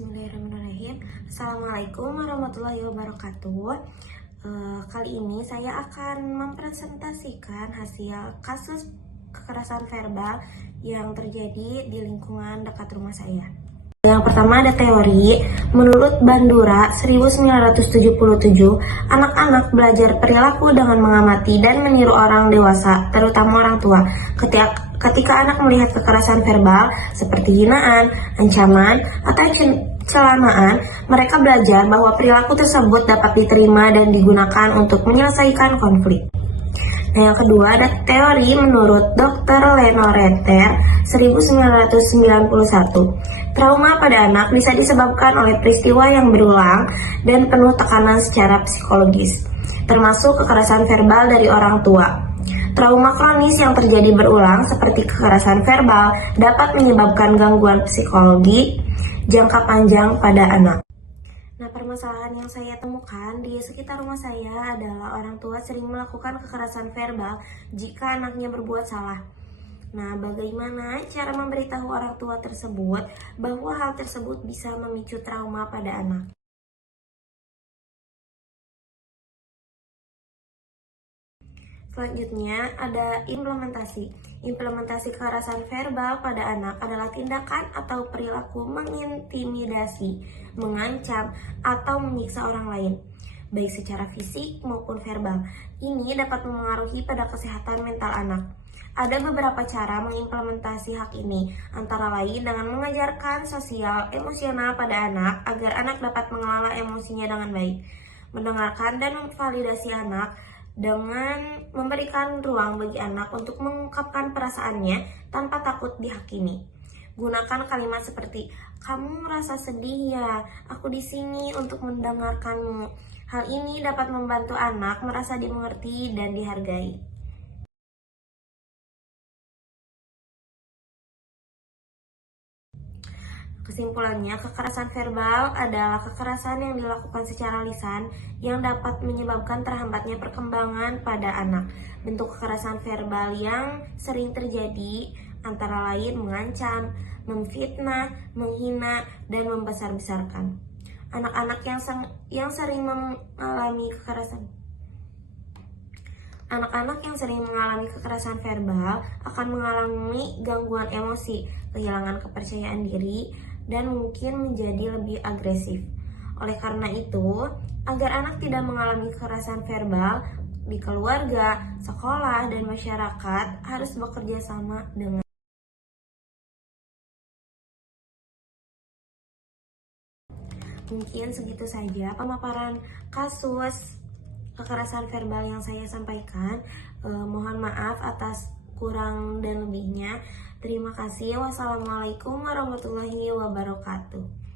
Bismillahirrahmanirrahim. Assalamualaikum warahmatullahi wabarakatuh. Kali ini saya akan mempresentasikan hasil kasus kekerasan verbal yang terjadi di lingkungan dekat rumah saya. Yang pertama ada teori. Menurut Bandura 1977, anak-anak belajar perilaku dengan mengamati dan meniru orang dewasa, terutama orang tua. Ketika anak melihat kekerasan verbal seperti hinaan, ancaman, atau celanaan, mereka belajar bahwa perilaku tersebut dapat diterima dan digunakan untuk menyelesaikan konflik. Nah, yang kedua ada teori menurut Dr. Lenoreter 1991. Trauma pada anak bisa disebabkan oleh peristiwa yang berulang dan penuh tekanan secara psikologis, termasuk kekerasan verbal dari orang tua. Trauma kronis yang terjadi berulang seperti kekerasan verbal dapat menyebabkan gangguan psikologi jangka panjang pada anak. Nah, permasalahan yang saya temukan di sekitar rumah saya adalah orang tua sering melakukan kekerasan verbal jika anaknya berbuat salah. Nah, bagaimana cara memberitahu orang tua tersebut bahwa hal tersebut bisa memicu trauma pada anak? Selanjutnya ada implementasi. Implementasi kekerasan verbal pada anak adalah tindakan atau perilaku mengintimidasi, mengancam, atau menyiksa orang lain, baik secara fisik maupun verbal. Ini dapat memengaruhi pada kesehatan mental anak. Ada beberapa cara mengimplementasi hak ini, antara lain dengan mengajarkan sosial emosional pada anak agar anak dapat mengelola emosinya dengan baik, mendengarkan dan memvalidasi anak dengan memberikan ruang bagi anak untuk mengungkapkan perasaannya tanpa takut dihakimi. Gunakan kalimat seperti, "Kamu merasa sedih ya? Aku di sini untuk mendengarkanmu." Hal ini dapat membantu anak merasa dimengerti dan dihargai. Kesimpulannya, kekerasan verbal adalah kekerasan yang dilakukan secara lisan yang dapat menyebabkan terhambatnya perkembangan pada anak. Bentuk kekerasan verbal yang sering terjadi antara lain mengancam, memfitnah, menghina, dan membesar-besarkan. Anak-anak yang sering mengalami kekerasan Anak-anak yang sering mengalami kekerasan verbal akan mengalami gangguan emosi, kehilangan kepercayaan diri, dan mungkin menjadi lebih agresif. Oleh karena itu, agar anak tidak mengalami kekerasan verbal di keluarga, sekolah, dan masyarakat harus bekerja sama dengan. Mungkin segitu saja pemaparan kasus kekerasan verbal yang saya sampaikan. Mohon maaf atas kurang dan lebihnya. Terima kasih. Wassalamualaikum warahmatullahi wabarakatuh.